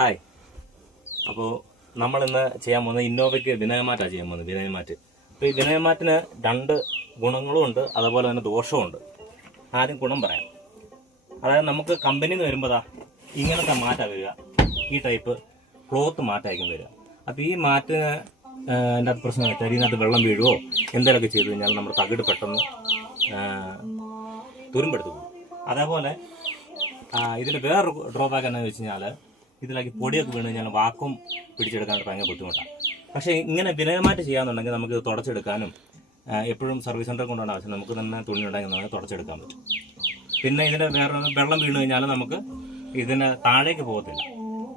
Hi. അപ്പോൾ നമ്മളിന്ന് ചെയ്യാൻ പോകുന്നത് ഇന്നോവയ്ക്ക് വിനയമാറ്റാണ് ചെയ്യാൻ പോകുന്നത്. വിനയമാറ്റ്. അപ്പോൾ ഈ വിനയമാറ്റിന് രണ്ട് ഗുണങ്ങളും ഉണ്ട്, അതുപോലെ തന്നെ ദോഷവും ഉണ്ട്. ആദ്യം ഗുണം പറയാം. അതായത് നമുക്ക് കമ്പനിയിൽ നിന്ന് വരുമ്പോൾ ഇങ്ങനത്തെ മാറ്റാണ് വരിക. ഈ ടൈപ്പ് ക്ലോത്ത് മാറ്റായിരിക്കും വരിക. അപ്പോൾ ഈ മാറ്റിന് എൻ്റെ അത് പ്രശ്നം വെച്ചാൽ ഇതിനകത്ത് വെള്ളം വീഴുവോ എന്തെങ്കിലുമൊക്കെ ചെയ്ത് കഴിഞ്ഞാൽ നമ്മുടെ തകിട് പെട്ടെന്ന് തുരുമ്പെടുത്ത് പോകും. അതേപോലെ ഇതിൻ്റെ വേറൊരു ഡ്രോബാക്ക് എന്താണെന്ന് വെച്ച് കഴിഞ്ഞാൽ ഇതിലേക്ക് പൊടിയൊക്കെ വീണ് കഴിഞ്ഞാൽ വാക്കും പിടിച്ചെടുക്കാനായിട്ട് ഭയങ്കര ബുദ്ധിമുട്ടാണ്. പക്ഷേ ഇങ്ങനെ വിനയമാറ്റ് ചെയ്യാന്നുണ്ടെങ്കിൽ നമുക്ക് ഇത് തുടച്ചെടുക്കാനും എപ്പോഴും സർവീസ് സെൻ്ററിൽ കൊണ്ടുപോകേണ്ട ആവശ്യം നമുക്ക് തന്നെ തുണി ഉണ്ടെങ്കിൽ നമുക്ക് തുടച്ചെടുക്കാൻ പറ്റും. പിന്നെ ഇതിൻ്റെ വേറെ വെള്ളം വീണ് കഴിഞ്ഞാൽ നമുക്ക് ഇതിന് താഴേക്ക് പോകത്തില്ല.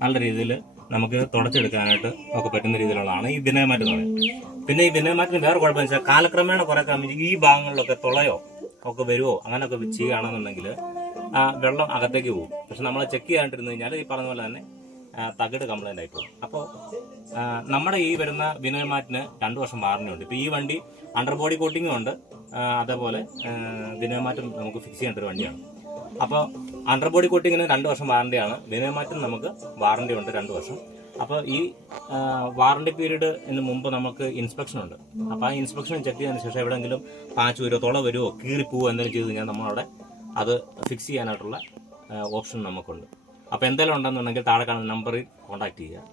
നല്ല രീതിയിൽ നമുക്ക് തുടച്ചെടുക്കാനായിട്ട് ഒക്കെ പറ്റുന്ന രീതിയിലുള്ളതാണ് ഈ വിനയമാറ്റ് എന്ന് പറയുന്നത്. പിന്നെ ഈ വിനയമാറ്റിന് വേറെ കുഴപ്പമെന്ന് വെച്ചാൽ കാലക്രമേണ കുറെ ഈ ഭാഗങ്ങളിലൊക്കെ തുളയോ ഒക്കെ വരുമോ അങ്ങനെയൊക്കെ ചെയ്യുകയാണെന്നുണ്ടെങ്കിൽ വെള്ളം അകത്തേക്ക് പോകും. പക്ഷെ നമ്മൾ ചെക്ക് ചെയ്യാണ്ടിരുന്നു കഴിഞ്ഞാൽ ഈ പറഞ്ഞ പോലെ തന്നെ തകിട് കംപ്ലൈൻ്റ് ആയിപ്പോകും. അപ്പോൾ നമ്മുടെ ഈ വരുന്ന വിനയമാറ്റിന് 2 വർഷം വാറണ്ടി ഉണ്ട്. ഇപ്പോൾ ഈ വണ്ടി അണ്ടർ ബോഡി കോട്ടിങ്ങും ഉണ്ട്, അതേപോലെ വിനയമാറ്റും നമുക്ക് ഫിക്സ് ചെയ്യേണ്ട ഒരു വണ്ടിയാണ്. അപ്പോൾ അണ്ടർ ബോഡി കോട്ടിങ്ങിന് 2 വർഷം വാറണ്ടിയാണ്, വിനയമാറ്റിന് നമുക്ക് വാറണ്ടി ഉണ്ട് 2 വർഷം. അപ്പോൾ ഈ വാറണ്ടി പീരീഡിന് മുമ്പ് നമുക്ക് ഇൻസ്പെക്ഷൻ ഉണ്ട്. അപ്പോൾ ആ ഇൻസ്പെക്ഷൻ ചെക്ക് ചെയ്തതിന് ശേഷം എവിടെയെങ്കിലും പാച്ച് വരുമോ തുള വരുമോ കീറിപ്പോവോ എന്തെങ്കിലും ചെയ്ത് കഴിഞ്ഞാൽ നമ്മളവിടെ അത് ഫിക്സ് ചെയ്യാനായിട്ടുള്ള ഓപ്ഷൻ നമുക്കുണ്ട്. അപ്പോൾ എന്തെങ്കിലും ഉണ്ടെന്നുണ്ടെങ്കിൽ താഴെ കാണുന്ന നമ്പറിൽ കോൺടാക്ട് ചെയ്യുക.